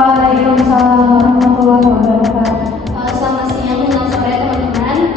Waalaikumsalam warahmatullahi wabarakatuh. Selamat siang dan sore teman-teman.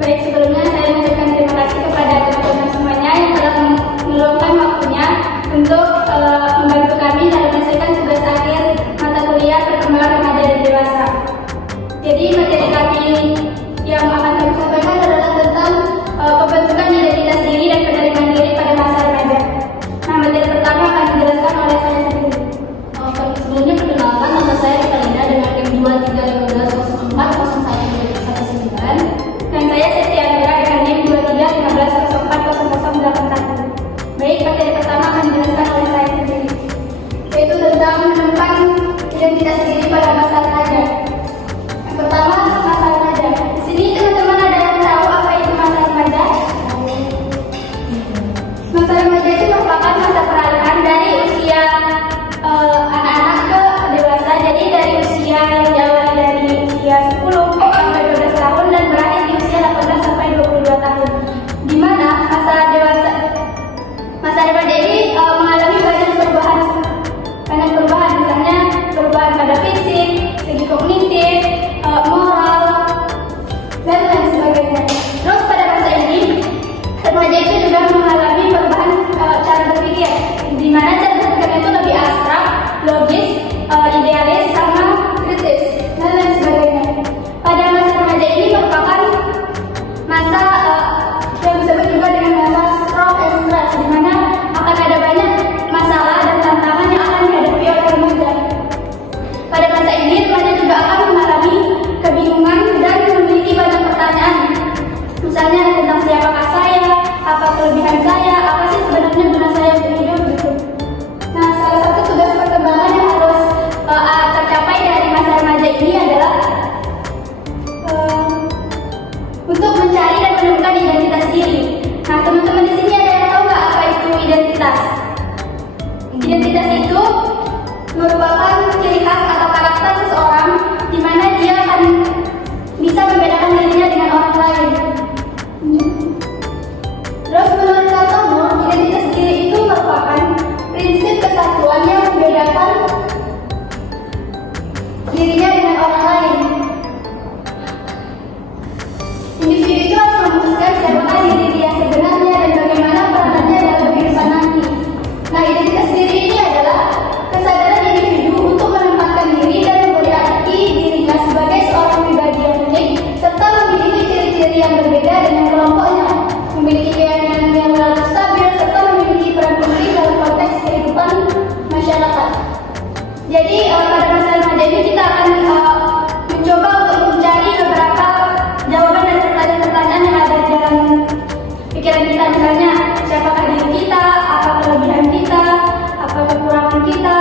Baik, sebelumnya saya mengucapkan terima kasih kepada teman-teman semuanya yang telah meluangkan waktunya untuk membantu kami dalam menyelesaikan tugas akhir mata kuliah perkembangan remaja dan dewasa. Jadi materi kami yang akan kami sampaikan adalah tentang pembentukan identitas diri dan penerimaan diri pada masa remaja. Nah, materi pertama akan dijelaskan oleh saya sendiri. Sebelumnya perkenalkan, nama saya Rikalina dengan NIM 2315040119 dan saya Setiandra dengan NIM 2315040081. Baik, materi pertama akan dijelaskan oleh saya sendiri, yaitu tentang menemukan identitas diri pada masa remaja. Yang pertama, masa remaja. Di sini teman-teman ada yang tahu apa itu masa remaja? Masa remaja itu merupakan masa peralihan dari usia anak-anak ke dewasa. Jadi dari usia yang diawali dari usia 10 sampai 12 tahun dan berakhir di usia 18 sampai 22 tahun. Di mana masa remaja ini mengalami banyak perubahan, misalnya perubahan pada fisik, segi kognitif, moral, dan lain sebagainya. Terus pada masa ini remaja itu juga mengalami perubahan cara berpikir, di mana cara berpikirnya itu lebih abstrak, logis, idealis, sama kritis, dan lain sebagainya. Pada masa remaja ini merupakan masa yang disebut juga dengan masa strong and stress, di mana akan ada banyak masalah dan tantangan yang akan dihadapi oleh remaja. Pada masa ini remaja juga akan mengalami kebingungan dan memiliki banyak pertanyaan, misalnya tentang siapakah saya, apa kelebihan saya, apa sih sebenarnya guna saya untuk hidup gitu. Nah, salah satu tugas perkembangan yang harus tercapai dari masa remaja ini adalah untuk mencari dan menemukan identitas diri. Nah, teman-teman di sini ada yang tahu nggak apa itu identitas? Identitas itu merupakan ciri khas atau karakter seseorang di mana dia akan bisa membedakan dirinya dengan orang lain. Terus menurut Katomo, identitas diri itu merupakan prinsip kesatuan yang membedakan dirinya dengan orang lain. Individu itu harus memutuskan siapakah diri dia sebenarnya dan bagaimana perannya dalam kehidupan nanti. Nah, identitas diri ini adalah kesadaran individu untuk menempatkan diri dan memberi arti dirinya sebagai seorang pribadi yang unik serta memiliki ciri-ciri yang berbeda dengan kelompoknya, memiliki keyakinan yang relatif stabil serta memiliki peran penting dalam konteks kehidupan masyarakat. Jadi pada masa remaja ini kita akan mencoba untuk mencari beberapa jawaban dari pertanyaan-pertanyaan yang ada di dalam pikiran kita, misalnya siapakah diri kita, apa kelebihan kita, apa kekurangan kita,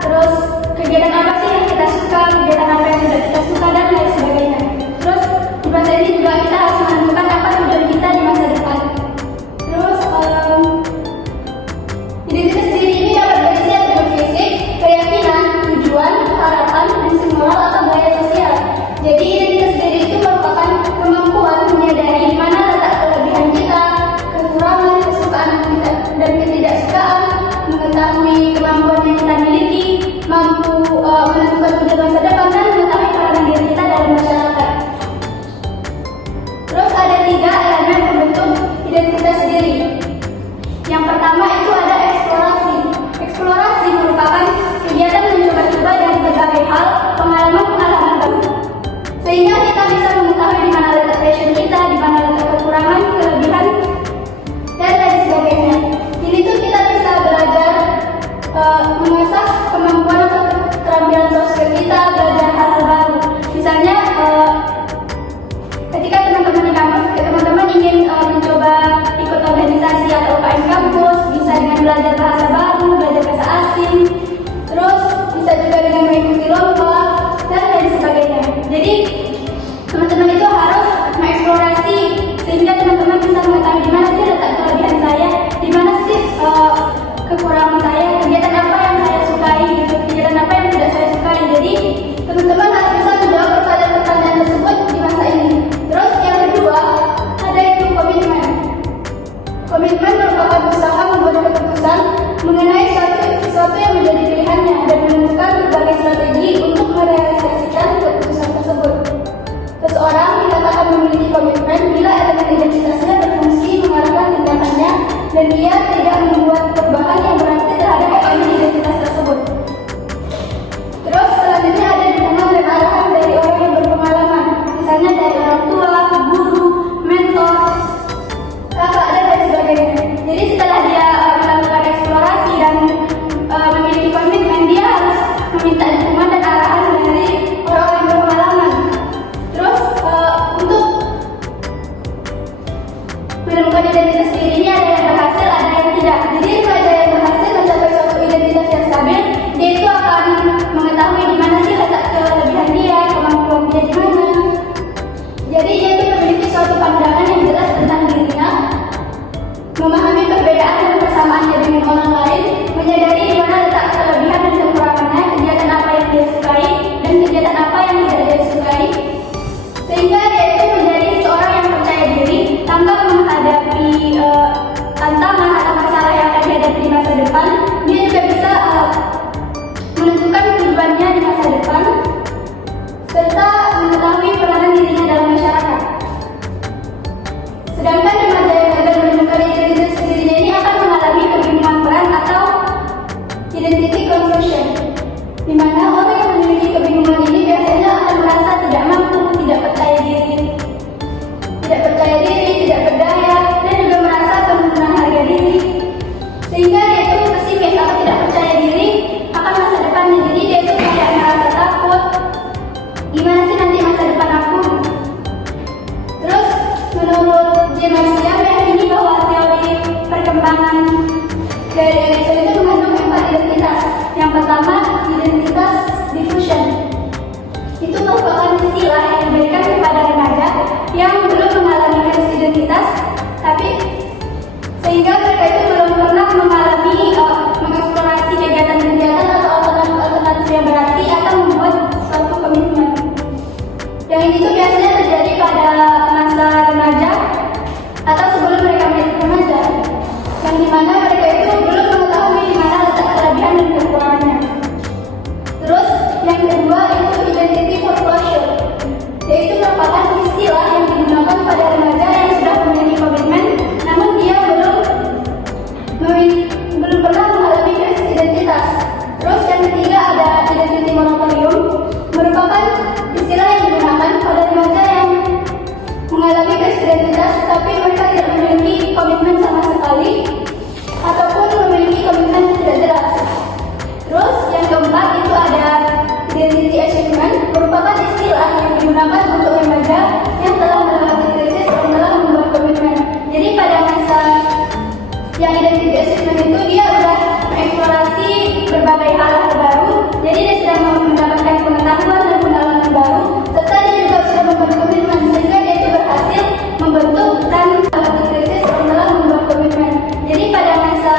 terus kegiatan apa sih yang kita suka, kegiatan apa yang tidak kita suka, dan lain sebagainya. Terus di masa ini juga kita harus menentukan apa tujuan kita di masa depan. Terus identitas diri ini dapat berisi atribut fisik, keyakinan, tujuan, harapan, prinsip moral atau budaya sosial. Jadi identitas diri itu merupakan kemampuan menyadari di mana letak kelebihan kita, kekurangan, kesukaan kita, dan ketidaksukaan, mengetahui kemampuan yang kita miliki, mampu menentukan tujuan masa depan, dan mengetahui peranan diri kita dalam masyarakat. Terus ada 3 elemen pembentuk identitas diri. Yang pertama itu ada eksplorasi. Eksplorasi merupakan kegiatan mencoba-coba dari berbagai hal, pengalaman-pengalaman baru, sehingga kita bisa mengetahui di mana letak passion kita, di mana letak kekurangan, kelebihan, dan lain sebagainya. Jadi itu kita bisa belajar mengasah kemampuan atau keterampilan soft skill kita, belajar hal-hal baru. Misalnya ketika teman-teman ingin mencoba ikut organisasi atau UKM kampus, bisa dengan belajar bahasa baru, belajar bahasa asing, terus bisa juga dengan mengikuti lomba dan lain sebagainya. Jadi teman-teman itu harus mengeksplorasi Yang itu biasanya terjadi pada masa remaja atau sebelum mereka menjadi remaja, yang dimana mereka itu belum mengetahui di mana letak kelebihan dan kekurangannya. Terus yang kedua itu identity foreclosure, yaitu merupakan istilah yang digunakan pada remaja yang sudah memiliki komitmen, namun dia belum pernah mengalami krisis identitas. Terus yang ketiga ada identity moratorium, merupakan istilah yang digunakan pada remaja yang mengalami krisis identitas tapi mereka tidak memiliki komitmen sama sekali ataupun memiliki komitmen yang tidak jelas. Terus yang keempat itu ada identity achievement, merupakan istilah yang digunakan untuk remaja yang telah melewati krisis dan telah membuat komitmen. Jadi pada masa yang identity achievement itu dia sudah mengeksplorasi berbagai hal baru, jadi dia sudah mendapatkan pengetahuan dan pengalaman baru, serta dia juga sudah membuat komitmen sehingga dia itu berhasil membentuk dan melewati krisis dan telah membuat komitmen. Jadi pada masa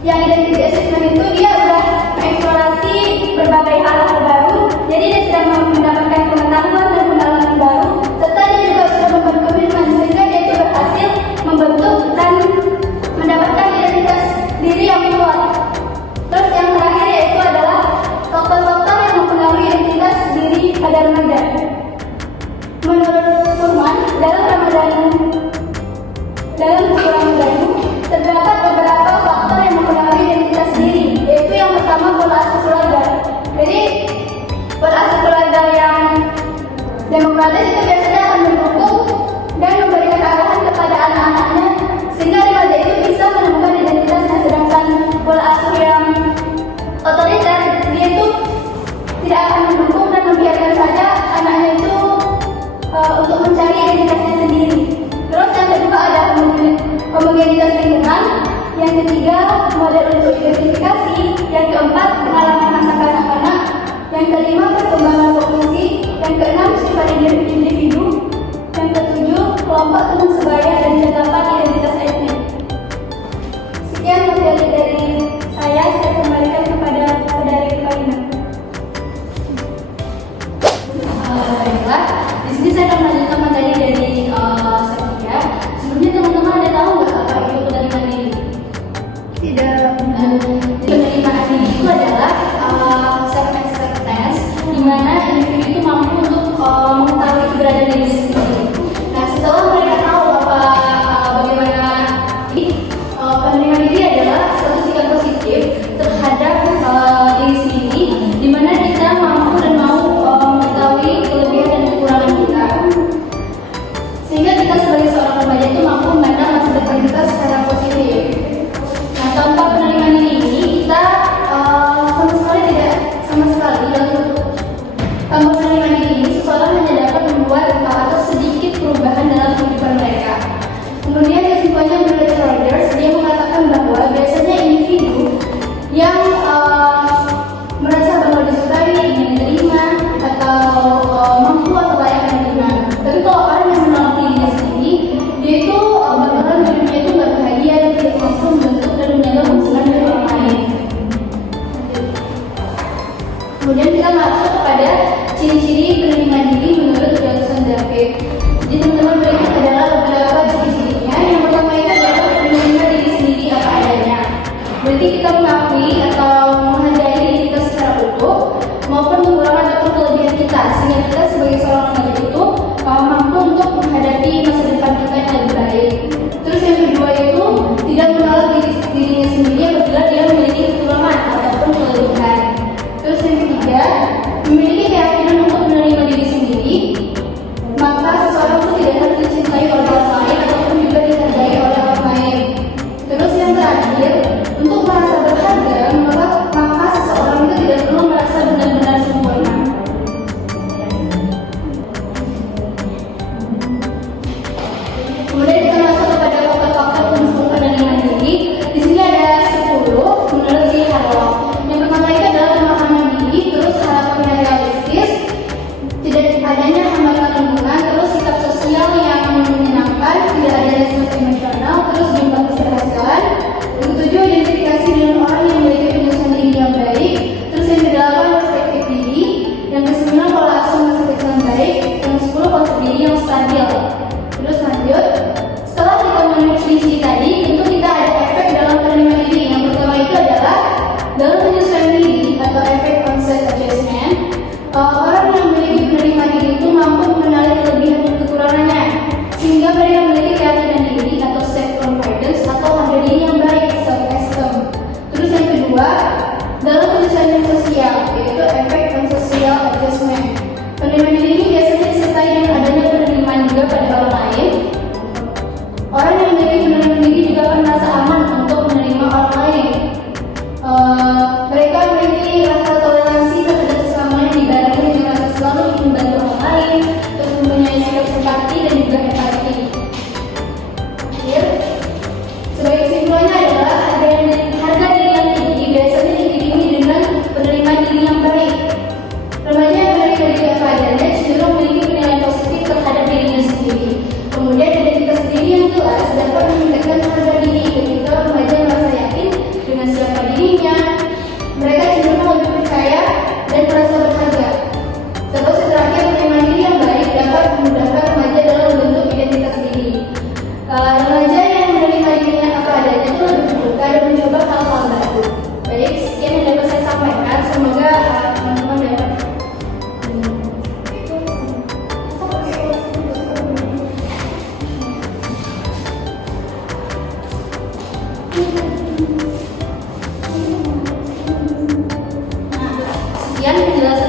yang identity achievement itu dia sudah mengeksplorasi berbagai hal baru, jadi dia sudah mendapatkan pengetahuan dan pengalaman baru, serta dia juga sudah membuat komitmen sehingga dia itu berhasil membentuk dan mendapatkan identitas diri yang kuat. Terus yang terakhir yaitu adalah faktor-faktor yang mempengaruhi identitas diri pada remaja. Menurut Furman, dalam buku Ramadhanu terdapat beberapa faktor yang mempengaruhi identitas diri, yaitu yang pertama pola asuh keluarga. Jadi pola asuh keluarga yang demokratis itu biasanya akan mendukung dan memberikan arahan kepada anak-anaknya sehingga remaja itu bisa menemukan identitasnya, sedangkan pola asuh yang otoriter dia itu tidak akan mendukung dan membiarkan saja anaknya itu untuk mencari identitasnya sendiri. Terus yang kedua ada homogenitas lingkungan, yang ketiga model untuk identifikasi, yang keempat pengalaman masa kanak-kanak, yang kelima perkembangan kognisi, yang keenam sifat individu, yang ketujuh kelompok teman sebaya dan catatan identitas etnik. Sekian materi dari saya kembalikan kepada saudari Karina. Baiklah, di sini saya akan melanjutkan materi dari Sofia. Sebelumnya teman-teman ada tahu nggak apa itu penerimaan diri? Tidak. Penerimaan diri itu adalah self acceptance, di mana individu itu mampu untuk mengetahui keberadaan diri sendiri. Nah, setelah mereka tahu bagaimana penerimaan diri adalah suatu sikap positif terhadap diri sendiri, di mana kita mampu dan mau mengetahui kelebihan dan kekurangan kita, sehingga kita sebagai seorang remaja itu mampu memandang masa depan kita secara positif. Nah, tanpa penerimaan diri ini kita tanpa penerimaan diri ini seseorang hanya dapat membuat atau sedikit perubahan dalam kehidupan mereka. Kemudian kesimpulannya menurut Rogers, dia mengatakan bahwa biasanya individu yang merasa bahwa disukai, ingin diterima, atau mampu atau layak menerima. Tapi kalau orang yang menolak dirinya sendiri, dia itu bakalan hidupnya itu nggak bahagia dan tidak mampu membentuk dan menjaga hubungan dengan orang lain. Kemudian kita masuk kepada ciri-ciri penerimaan diri menurut Johnson David. Jadi teman-teman berikut adalah beberapa ciri-cirinya. Yang pertama itu adalah menerima diri sendiri apa adanya. Berarti kita mengakui atau menghargai diri kita secara utuh maupun kekurangan ataupun kelebihan kita, sehingga kita sebagai seorang remaja itu mampu untuk menghadapi masa depan kita yang lebih baik. Terus yang kedua itu tidak menolak dirinya sendiri apabila dia memiliki kekurangan ataupun kelebihan. Terus yang ketiga, memiliki keyakinan untuk menerima diri sendiri, maka seseorang itu tidak harus dicintai oleh orang lain ataupun juga dihargai oleh orang lain. Terus yang terakhir, untuk merasa berharga Sekian penjelasan